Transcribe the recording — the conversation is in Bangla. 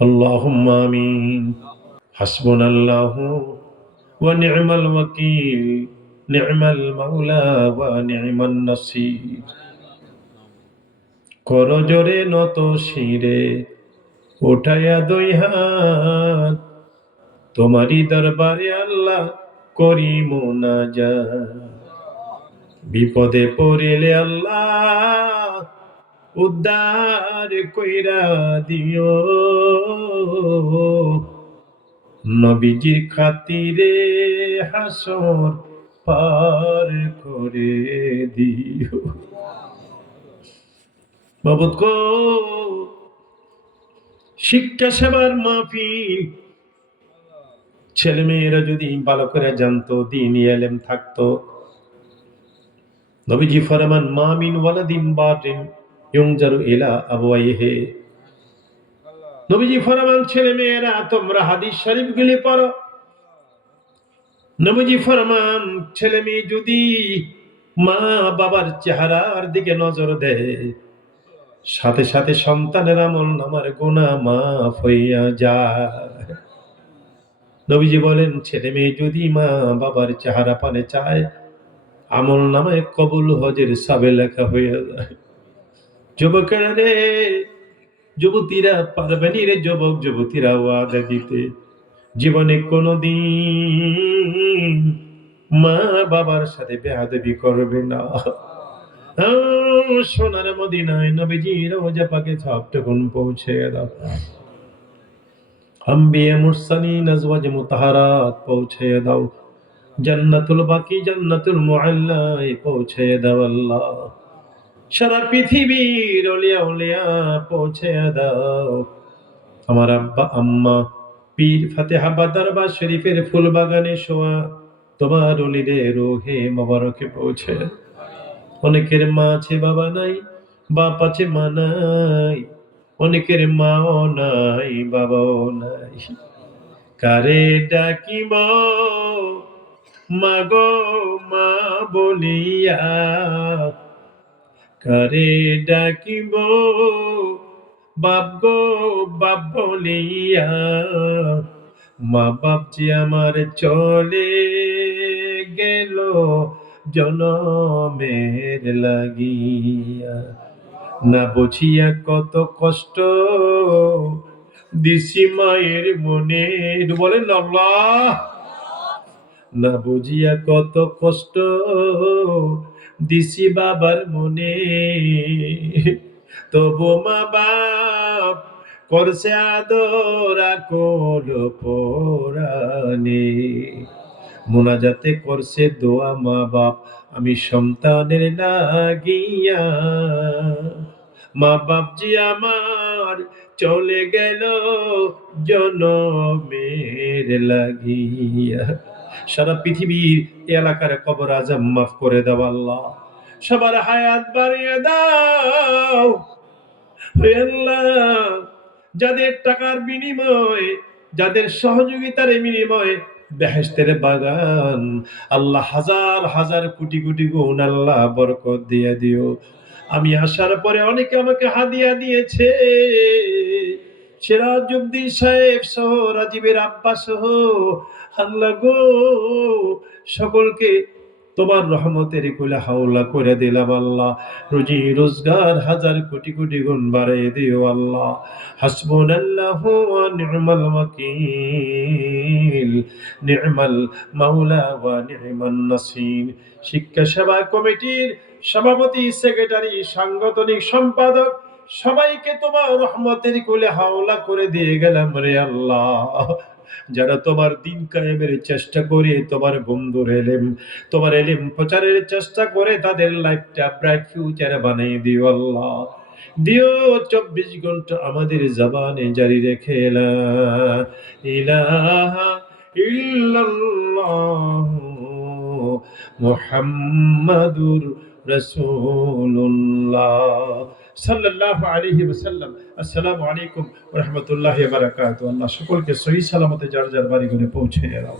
আল্লাহুম্মা আমিন। হাসবুনাল্লাহু ওয়া নি'মাল ওয়াকিল, নি'মাল মাওলা ওয়া নি'মান নাসির। করজোরে নত শিরে উঠাইয়া দুই হাত, তোমারই দরবারে আল্লাহ করি মুনাজাত। বিপদে পড়িলে আল্লাহ উদ্ধার কইরা দিও, নবীজির খাতিরে হাসর পার করে দিও। মাবুদ গো, শিক্ষা সেবার মাহফিল, ছেলে মেয়েরা যদি ভালো করে জানতো, দ্বীনি ইলম থাকতো। নবীজি ফরমান মা মিন ওয়ালাদিন বারিন ইউনজারু ইলা আবওয়াইহি। নবীজি ফরমান ছেলে মেয়েরা তোমরা হাদিস শরীফগুলি পড়ো। নবীজি ফরমান ছেলে মেয়ে যদি মা বাবার চেহারার দিকে নজর দেয়, সাথে সাথে সন্তানের আমলনামার গুনাহ মাফ হইয়া যায়। নবীজি বলেন ছেলে মেয়ে যদি মা বাবার চেহারা পানে চায়, আমলনামায় কবুল হজের সাবে লেখা হইয়া যায়। যুবকেরা রে, যুবতীরা পারবেনি রে, যুবক যুবতীরা ওয়াদা দিতে জীবনে কোনদিন মা বাবার সাথে বেয়াদবি করবে না। সোনার মদিনায় নবীজির রওজা পাকে সবটুকুন পৌঁছে দাও। আম্বিয়া মুরসালিন আজওয়াজ মুতাহারাত পৌঁছে দাও। জান্নাতুল বাকি জান্নাতুল মুআল্লায় পৌঁছে দাও আল্লাহ। সারা পৃথিবীর ওলিয়া উলিয়া পৌঁছে দাও। আমার আব্বা আম্মা পীর ফাতেহা দরবার শরীফের ফুল বাগানে শোয়া তোমার ওলিদের রূহে মোবারকে পৌঁছে। অনেকের মা আছে বাবা নাই, বাপ আছে মা নাই, অনেকের মাও নাই বাবাও নাই। কারে ডাকিব মাগো মা বলিয়া, কারে ডাকিব বাপ গো বাপ বলিয়া। মা বাপ যে আমার চলে গেল জনমের লাগিয়া, না বুঝিয়া কত কষ্ট দিছি মায়ের মনে। বলেন আল্লাহ। না বুঝিয়া কত কষ্ট দিছি বাবার মনে, তবু মা বাপ করছে আদর আকল পরাণে। মুনাজাতে করছে দোয়া মা বাপ আমি সন্তানের লাগিয়া। মা বাপ জি আমার চলে গেল জনমের লাগিয়া। সারা পৃথিবীর এলাকার কবর আজম মাফ করে দাও আল্লাহ। সবার হায়াত বাড়িয়ে দাও আল্লাহ। যাদের টাকার বিনিময়ে, যাদের সহযোগিতার বিনিময়ে বেহেশতের বাগান আল্লাহ হাজার হাজার কোটি কোটি গুণ আল্লাহ বরকত দিয়ে দিও। আমি আসার পরে অনেকে আমাকে হাদিয়া দিয়েছে, সিরাজউদ্দিন সাহেব সহ রাজীবের আব্বা সহ আল্লাহ গো, সকলকে তোমার রহমতের কুলে হাওলা করে দিলাম আল্লাহ। রুজি রোজগার হাজার কোটি কোটি গুণ বাড়িয়ে দিও আল্লাহ। হাসবুনাল্লাহু ওয়া নি'মাল ওয়াকিল, নি'মাল মাওলা ওয়া নি'মান নাসির। শিক্ষা সেবা কমিটির সভাপতি, সেক্রেটারি, সাংগঠনিক সম্পাদক সবাইকে তোমার রহমতের কুলে হাওলা করে দিয়ে গেলাম রে আল্লাহ। যারা তোমার দিন কায়েমের চেষ্টা করে, তোমার বন্ধুর এলেম, তোমার এলেম প্রচারের চেষ্টা করে তাদের লাইফটা ব্রাইট ফিউচার বানিয়ে দিও আল্লাহ। দিও 24 ঘন্টা আমাদের জবানে জারি রেখে লা ইলাহা ইল্লাল্লাহ মুহাম্মাদুর রাসূলুল্লাহ সাল্লাল্লাহু আলাইহি ওয়াসাল্লাম। আসসালামু আলাইকুম ওয়া রাহমাতুল্লাহি ওয়া বারাকাতুহু। আল্লাহ সকলকে সহি সালামতে যার যার বাড়ি ঘরে পৌঁছে দাও।